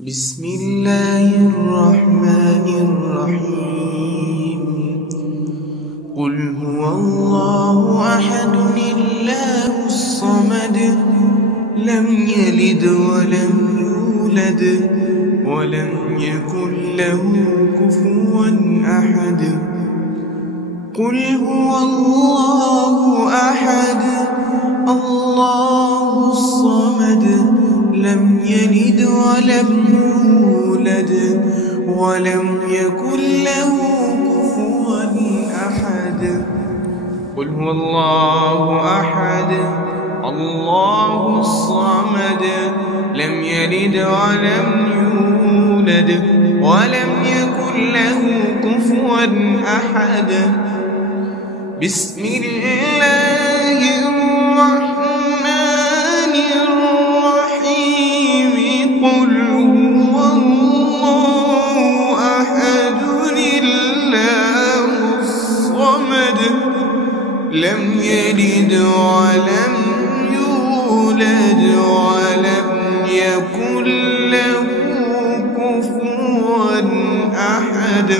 بسم الله الرحمن الرحيم. قل هو الله أحد الله الصمد لم يلد ولم يولد ولم يكن له كفوا أحد. قل هو الله أحد الله الصمد لم يلد ولم يولد ولم يكن له كفوا أحد. قل هو الله أحد الله الصمد لم يلد ولم يولد ولم يكن له كفوا أحد. بسم الله الرحمن الرحيم. قل هو الله أحد الله الصمد لم يلد ولم يولد ولم يكن له كفوا أحد.